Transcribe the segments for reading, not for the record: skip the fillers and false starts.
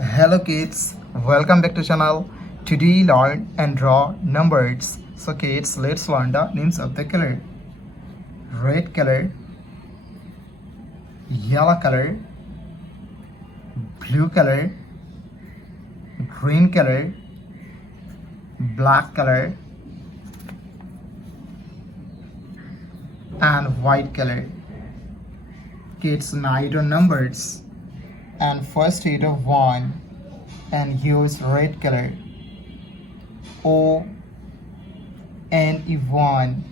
Hello kids, welcome back to channel. Today learn and draw numbers. So kids, let's learn the names of the color. Red color, yellow color, blue color, green color, black color, and white color. Kids, now your numbers. And first hit of 1 and use red color. O N E 1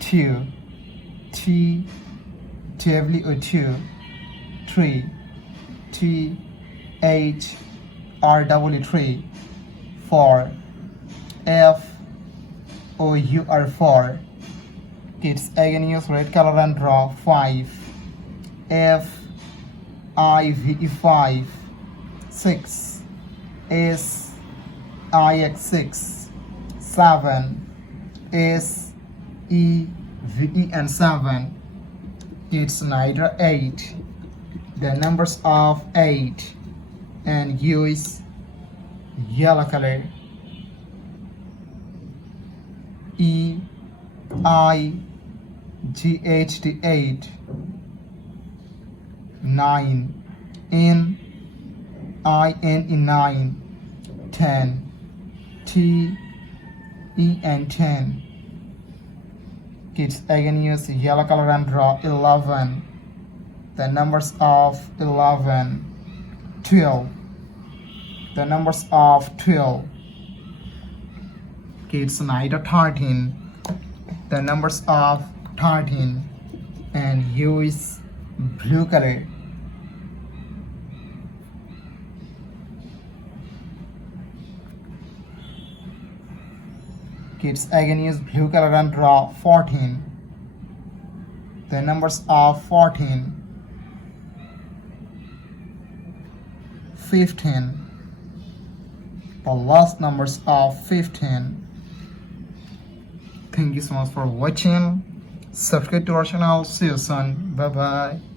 2 T W O 2 3 T H R W 3 4 F O U R 4. Kids, again use red color and draw 5 F IV 5 6 S I X 6 7 S E V E and 7. It's neither 8. The numbers of 8 and use yellow color. E I G H T 8 9 N I N E 9 10 T E and 10. Kids, again use yellow color and draw 11. The numbers of 11 12. The numbers of 12. Kids, neither 13. The numbers of 13 and use blue color. Kids, again use blue color and draw 14. The numbers of 14 15. The last numbers of 15. Thank you so much for watching. Subscribe to our channel. See you soon. Bye bye.